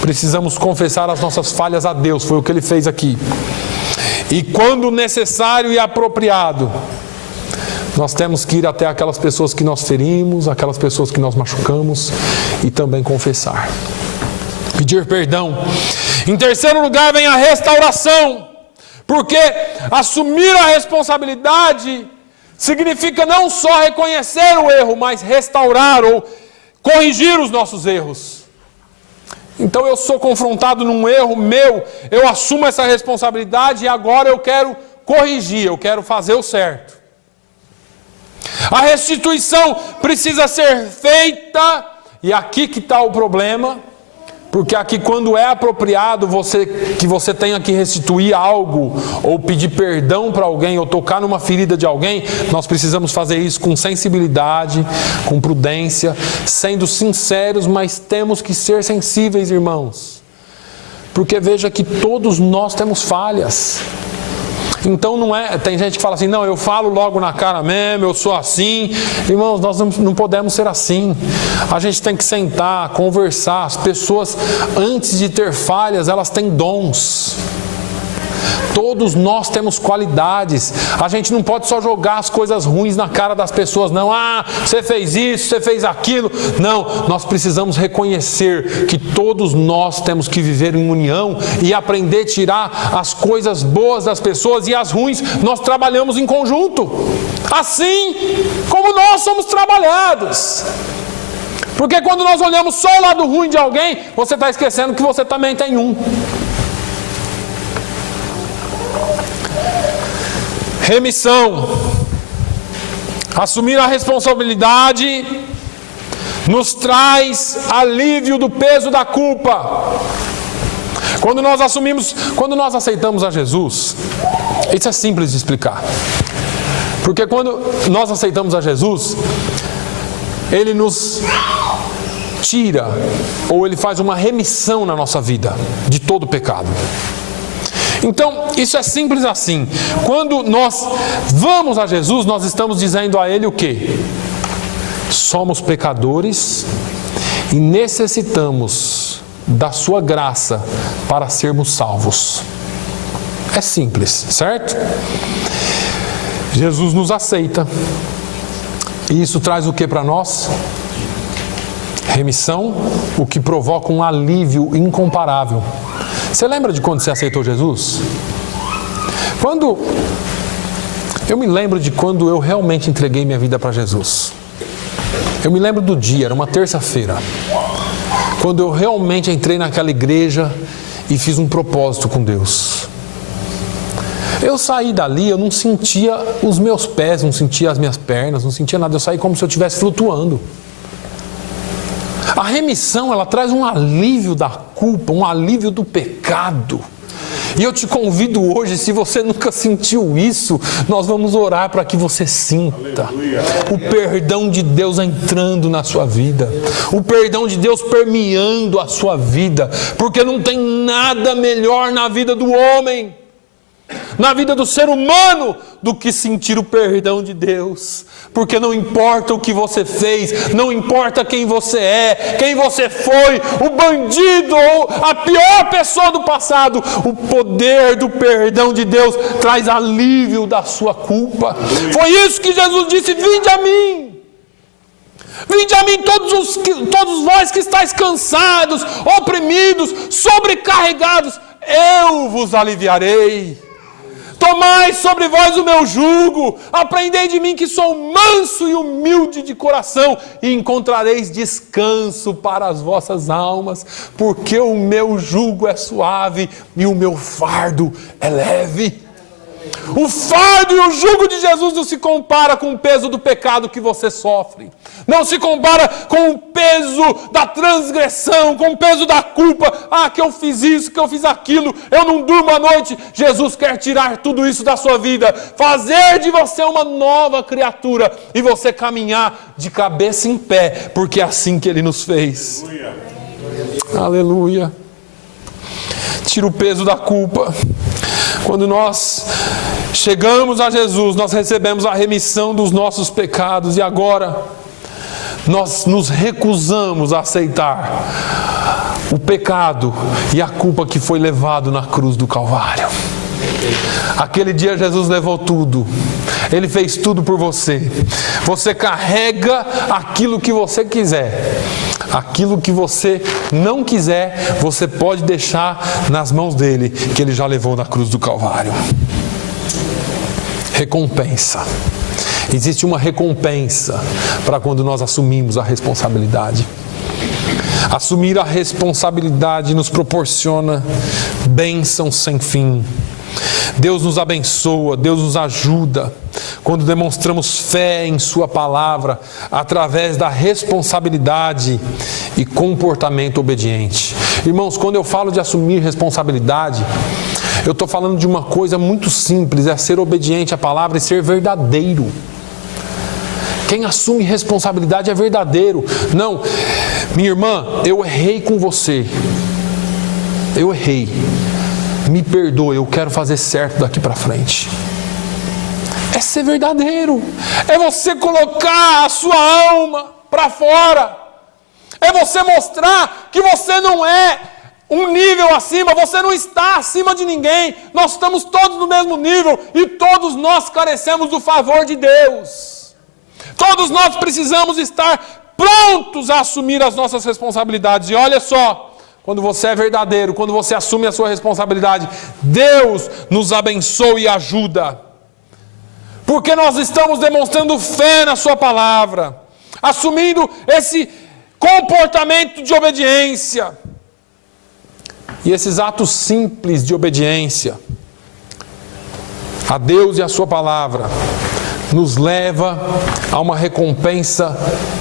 precisamos confessar as nossas falhas a Deus. Foi o que ele fez aqui. E quando necessário e apropriado, nós temos que ir até aquelas pessoas que nós ferimos, aquelas pessoas que nós machucamos, e também confessar. Pedir perdão. Em terceiro lugar vem a restauração, porque assumir a responsabilidade significa não só reconhecer o erro, mas restaurar ou corrigir os nossos erros. Então eu sou confrontado num erro meu, eu assumo essa responsabilidade e agora eu quero corrigir, eu quero fazer o certo. A restituição precisa ser feita, e aqui que está o problema. Porque aqui, quando é apropriado que você tenha que restituir algo, ou pedir perdão para alguém, ou tocar numa ferida de alguém, nós precisamos fazer isso com sensibilidade, com prudência, sendo sinceros, mas temos que ser sensíveis, irmãos. Porque veja que todos nós temos falhas. Então não é, tem gente que fala assim, não, eu falo logo na cara mesmo, eu sou assim. Irmãos, nós não podemos ser assim. A gente tem que sentar, conversar. As pessoas, antes de ter falhas, elas têm dons. Todos nós temos qualidades. A gente não pode só jogar as coisas ruins na cara das pessoas, não. Ah, você fez isso, você fez aquilo. Não, nós precisamos reconhecer que todos nós temos que viver em união e aprender a tirar as coisas boas das pessoas e as ruins nós trabalhamos em conjunto. Assim como nós somos trabalhados. Porque quando nós olhamos só o lado ruim de alguém, você está esquecendo que você também tem um. Remissão. Assumir a responsabilidade nos traz alívio do peso da culpa. Quando nós aceitamos a Jesus, isso é simples de explicar. Porque quando nós aceitamos a Jesus, Ele nos tira, ou Ele faz uma remissão na nossa vida de todo pecado. Então, isso é simples assim. Quando nós vamos a Jesus, nós estamos dizendo a Ele o quê? Somos pecadores e necessitamos da sua graça para sermos salvos. É simples, certo? Jesus nos aceita. E isso traz o que para nós? Remissão, o que provoca um alívio incomparável. Você lembra de quando você aceitou Jesus? Eu me lembro de quando eu realmente entreguei minha vida para Jesus. Eu me lembro do dia, era uma terça-feira, quando eu realmente entrei naquela igreja e fiz um propósito com Deus. Eu saí dali, eu não sentia os meus pés, não sentia as minhas pernas, não sentia nada. Eu saí como se eu estivesse flutuando. A remissão, ela traz um alívio da culpa, um alívio do pecado. E eu te convido hoje, se você nunca sentiu isso, nós vamos orar para que você sinta o perdão de Deus entrando na sua vida, o perdão de Deus permeando a sua vida, porque não tem nada melhor na vida do homem, na vida do ser humano, do que sentir o perdão de Deus. Porque não importa o que você fez, não importa quem você é, quem você foi, o bandido ou a pior pessoa do passado, o poder do perdão de Deus traz alívio da sua culpa. Foi isso que Jesus disse: vinde a mim. Vinde a mim todos vós que estáis cansados, oprimidos, sobrecarregados, eu vos aliviarei. Tomai sobre vós o meu jugo, aprendei de mim que sou manso e humilde de coração, e encontrareis descanso para as vossas almas, porque o meu jugo é suave e o meu fardo é leve. O fardo e o jugo de Jesus não se compara com o peso do pecado que você sofre. Não se compara com o peso da transgressão, com o peso da culpa. Ah, que eu fiz isso, que eu fiz aquilo, eu não durmo à noite. Jesus quer tirar tudo isso da sua vida, fazer de você uma nova criatura e você caminhar de cabeça em pé, porque é assim que Ele nos fez. Aleluia. Tira o peso da culpa. Quando nós chegamos a Jesus, nós recebemos a remissão dos nossos pecados e agora nós nos recusamos a aceitar o pecado e a culpa que foi levado na cruz do Calvário. Aquele dia Jesus levou tudo. Ele fez tudo por você. Você carrega aquilo que você quiser. Aquilo que você não quiser, você pode deixar nas mãos dele, que ele já levou na cruz do Calvário. Recompensa. Existe uma recompensa para quando nós assumimos a responsabilidade. Assumir a responsabilidade nos proporciona bênção sem fim. Deus nos abençoa, Deus nos ajuda quando demonstramos fé em Sua palavra através da responsabilidade e comportamento obediente. Irmãos, quando eu falo de assumir responsabilidade, eu estou falando de uma coisa muito simples, é ser obediente à palavra e ser verdadeiro. Quem assume responsabilidade é verdadeiro. Não, minha irmã, eu errei com você. Eu errei. me perdoa, eu quero fazer certo daqui para frente. É ser verdadeiro, é você colocar a sua alma para fora, é você mostrar que você não é um nível acima, você não está acima de ninguém, nós estamos todos no mesmo nível e todos nós carecemos do favor de Deus. Todos nós precisamos estar prontos a assumir as nossas responsabilidades. E olha só, quando você é verdadeiro, quando você assume a sua responsabilidade, Deus nos abençoa e ajuda. Porque nós estamos demonstrando fé na sua palavra, assumindo esse comportamento de obediência. E esses atos simples de obediência a Deus e a sua palavra nos leva a uma recompensa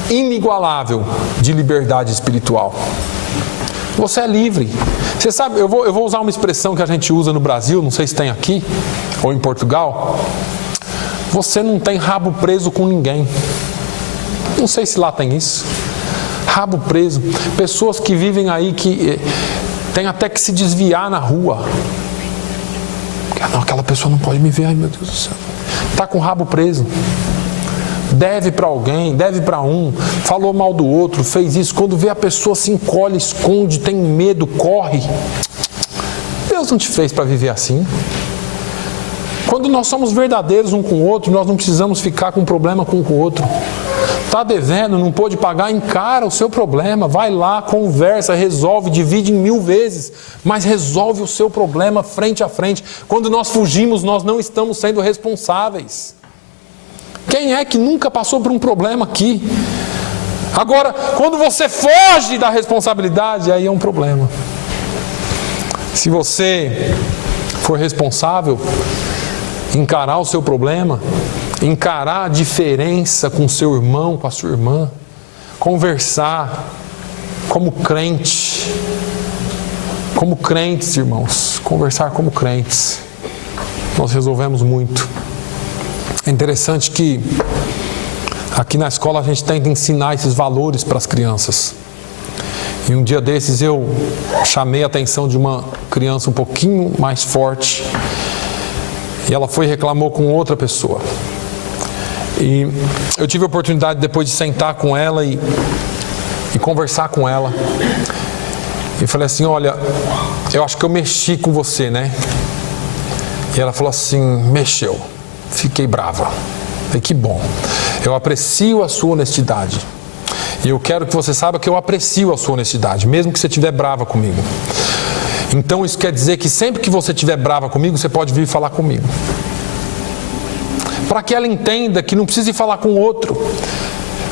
inigualável de liberdade espiritual. Você é livre. Você sabe, eu vou usar uma expressão que a gente usa no Brasil, não sei se tem aqui ou em Portugal. Você não tem rabo preso com ninguém. Não sei se lá tem isso. Rabo preso. Pessoas que vivem aí que tem até que se desviar na rua. Não, aquela pessoa não pode me ver, ai meu Deus do céu. Está com o rabo preso. Deve para alguém, deve para um, falou mal do outro, fez isso. Quando vê a pessoa se encolhe, esconde, tem medo, corre. Deus não te fez para viver assim. Quando nós somos verdadeiros um com o outro, nós não precisamos ficar com problema com o outro. Está devendo, não pôde pagar, encara o seu problema, vai lá, conversa, resolve, divide em 1000 vezes, mas resolve o seu problema frente a frente. Quando nós fugimos, nós não estamos sendo responsáveis. Quem é que nunca passou por um problema aqui? Agora, quando você foge da responsabilidade, aí é um problema. Se você for responsável, encarar o seu problema, encarar a diferença com o seu irmão, com a sua irmã, conversar como crente, como crentes, irmãos, conversar como crentes, nós resolvemos muito. É interessante que aqui na escola a gente tenta ensinar esses valores para as crianças. E um dia desses eu chamei a atenção de uma criança um pouquinho mais forte, e ela foi e reclamou com outra pessoa. E eu tive a oportunidade depois de sentar com ela e conversar com ela. E falei assim, olha, eu acho que eu mexi com você, né? E ela falou assim, mexeu. Fiquei brava. Falei, que bom. Eu aprecio a sua honestidade. E eu quero que você saiba que eu aprecio a sua honestidade, mesmo que você estiver brava comigo. Então isso quer dizer que sempre que você estiver brava comigo, você pode vir falar comigo. Para que ela entenda que não precisa ir falar com o outro.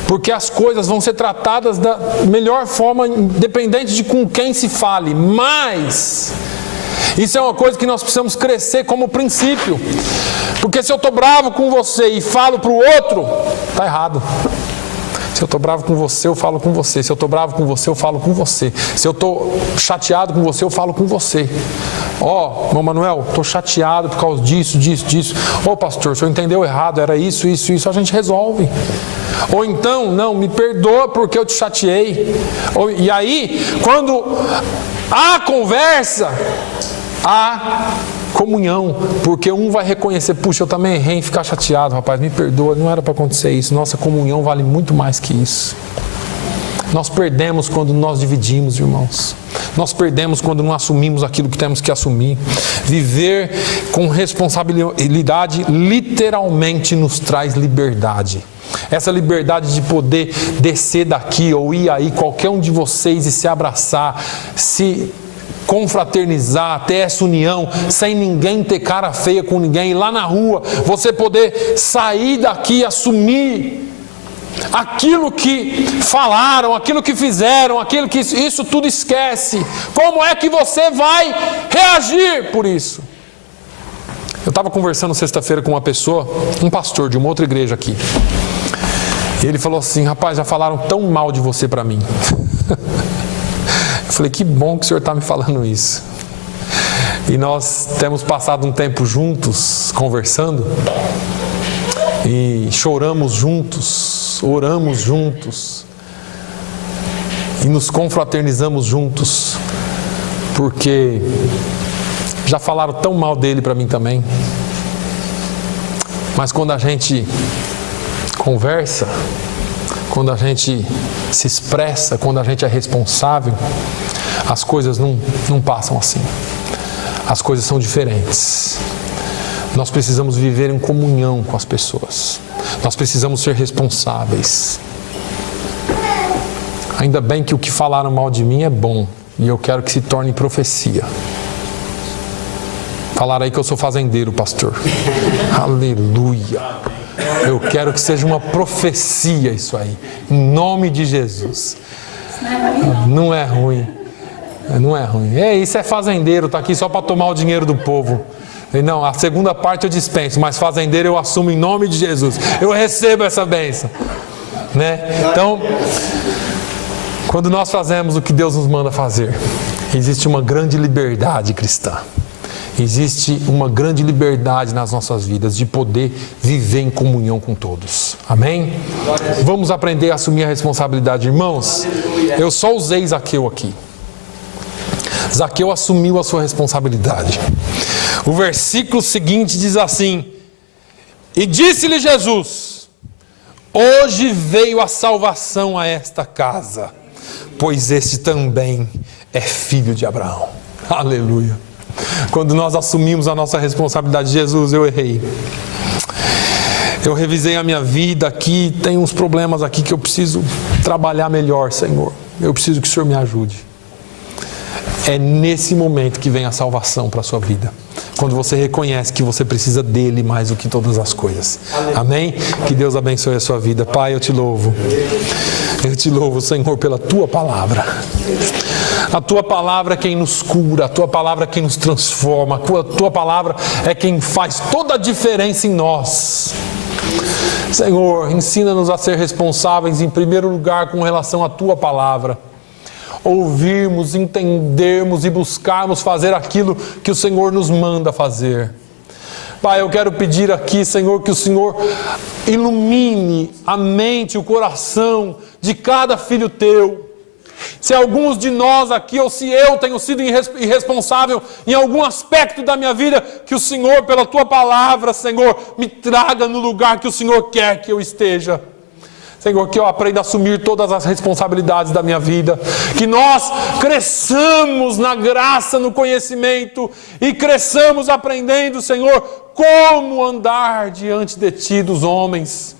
Porque as coisas vão ser tratadas da melhor forma, independente de com quem se fale. Mas isso é uma coisa que nós precisamos crescer como princípio. Porque se eu estou bravo com você e falo para o outro, está errado. Se eu estou bravo com você, eu falo com você. Se eu estou bravo com você, eu falo com você. Se eu estou chateado com você, eu falo com você. Ó, irmão Manuel, estou chateado por causa disso. Ô pastor, o senhor entendeu errado, era isso, a gente resolve. Ou então, não, me perdoa porque eu te chateei. E aí, quando há conversa, há comunhão, porque um vai reconhecer, puxa, eu também errei em ficar chateado, rapaz, me perdoa, não era para acontecer isso. Nossa comunhão vale muito mais que isso. Nós perdemos quando nós dividimos, irmãos. Nós perdemos quando não assumimos aquilo que temos que assumir. Viver com responsabilidade literalmente nos traz liberdade. Essa liberdade de poder descer daqui ou ir aí, qualquer um de vocês, e se abraçar, se confraternizar, ter essa união, sem ninguém ter cara feia com ninguém, lá na rua, você poder sair daqui e assumir aquilo que falaram, aquilo que fizeram, aquilo que isso tudo esquece. Como é que você vai reagir por isso? Eu estava conversando sexta-feira com uma pessoa, um pastor de uma outra igreja aqui, e ele falou assim, rapaz, já falaram tão mal de você para mim. Eu falei, que bom que o senhor está me falando isso. E nós temos passado um tempo juntos, conversando, e choramos juntos, oramos juntos, e nos confraternizamos juntos, porque Já falaram tão mal dele para mim também. Mas quando a gente conversa, quando a gente se expressa, quando a gente é responsável, as coisas não passam assim. As coisas são diferentes. Nós precisamos viver em comunhão com as pessoas. Nós precisamos ser responsáveis. Ainda bem que o que falaram mal de mim é bom, e eu quero que se torne profecia. Falaram aí que eu sou fazendeiro, pastor. Aleluia. Eu quero que seja uma profecia isso aí, em nome de Jesus. Não é ruim. Não é ruim. Isso é fazendeiro, está aqui só para tomar o dinheiro do povo. Não, a segunda parte eu dispenso, mas fazendeiro eu assumo em nome de Jesus. Eu recebo essa bênção, né? Então, quando nós fazemos o que Deus nos manda fazer, existe uma grande liberdade cristã. Existe uma grande liberdade nas nossas vidas de poder viver em comunhão com todos. Amém? Vamos aprender a assumir a responsabilidade, irmãos. Eu só usei Zaqueu aqui. Zaqueu assumiu a sua responsabilidade. O versículo seguinte diz assim: e disse-lhe Jesus: hoje veio a salvação a esta casa, pois este também é filho de Abraão. Aleluia. Quando nós assumimos a nossa responsabilidade, Jesus, eu errei. Eu revisei a minha vida aqui, tem uns problemas aqui que eu preciso trabalhar melhor, Senhor. Eu preciso que o Senhor me ajude. É nesse momento que vem a salvação para a sua vida. Quando você reconhece que você precisa dele mais do que todas as coisas. Amém? Que Deus abençoe a sua vida. Pai, eu te louvo. Eu te louvo, Senhor, pela tua palavra. A tua palavra é quem nos cura, a tua palavra é quem nos transforma, a tua palavra é quem faz toda a diferença em nós. Senhor, ensina-nos a ser responsáveis em primeiro lugar com relação à tua palavra. Ouvirmos, entendermos e buscarmos fazer aquilo que o Senhor nos manda fazer. Pai, eu quero pedir aqui, Senhor, que o Senhor ilumine a mente, o coração de cada filho teu. Se alguns de nós aqui, ou se eu tenho sido irresponsável em algum aspecto da minha vida, que o Senhor, pela tua palavra, Senhor, me traga no lugar que o Senhor quer que eu esteja. Senhor, que eu aprenda a assumir todas as responsabilidades da minha vida, que nós cresçamos na graça, no conhecimento, e cresçamos aprendendo, Senhor, como andar diante de Ti, dos homens.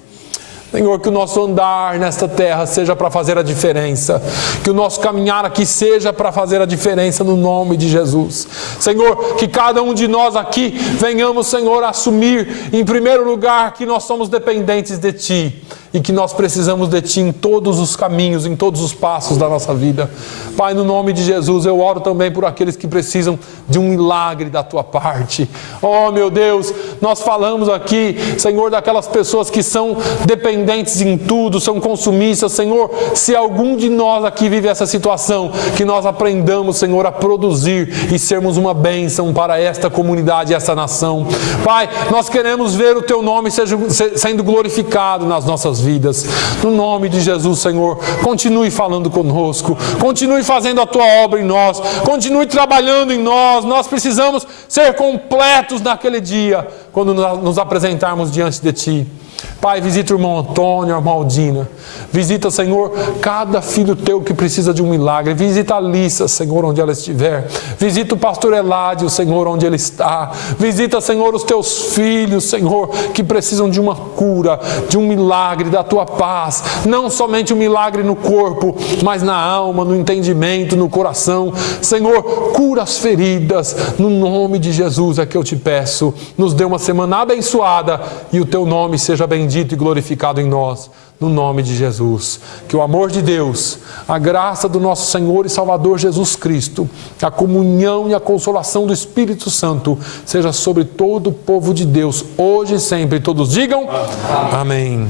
Senhor, que o nosso andar nesta terra seja para fazer a diferença, que o nosso caminhar aqui seja para fazer a diferença no nome de Jesus. Senhor, que cada um de nós aqui venhamos, Senhor, a assumir em primeiro lugar que nós somos dependentes de Ti e que nós precisamos de Ti em todos os caminhos, em todos os passos da nossa vida. Pai, no nome de Jesus, eu oro também por aqueles que precisam de um milagre da Tua parte. Oh, meu Deus, nós falamos aqui, Senhor, daquelas pessoas que são dependentes em tudo, são consumistas. Senhor, se algum de nós aqui vive essa situação, que nós aprendamos, Senhor, a produzir e sermos uma bênção para esta comunidade e esta nação. Pai, nós queremos ver o Teu nome sendo glorificado nas nossas vidas. No nome de Jesus, Senhor, continue falando conosco, continue fazendo a Tua obra em nós, continue trabalhando em nós. Nós precisamos ser completos naquele dia, quando nos apresentarmos diante de Ti. Pai, visita o irmão Antônio, a irmã Aldina. Visita, Senhor, cada filho Teu que precisa de um milagre. Visita a Alissa, Senhor, onde ela estiver. Visita o pastor Eládio, Senhor, onde ele está. Visita, Senhor, os Teus filhos, Senhor, que precisam de uma cura, de um milagre da Tua paz. Não somente um milagre no corpo, mas na alma, no entendimento, no coração. Senhor, cura as feridas. No nome de Jesus é que eu te peço. Nos dê uma semana abençoada e o Teu nome seja bendito e glorificado em nós, no nome de Jesus. Que o amor de Deus, a graça do nosso Senhor e Salvador Jesus Cristo, a comunhão e a consolação do Espírito Santo seja sobre todo o povo de Deus, hoje e sempre. Todos digam amém.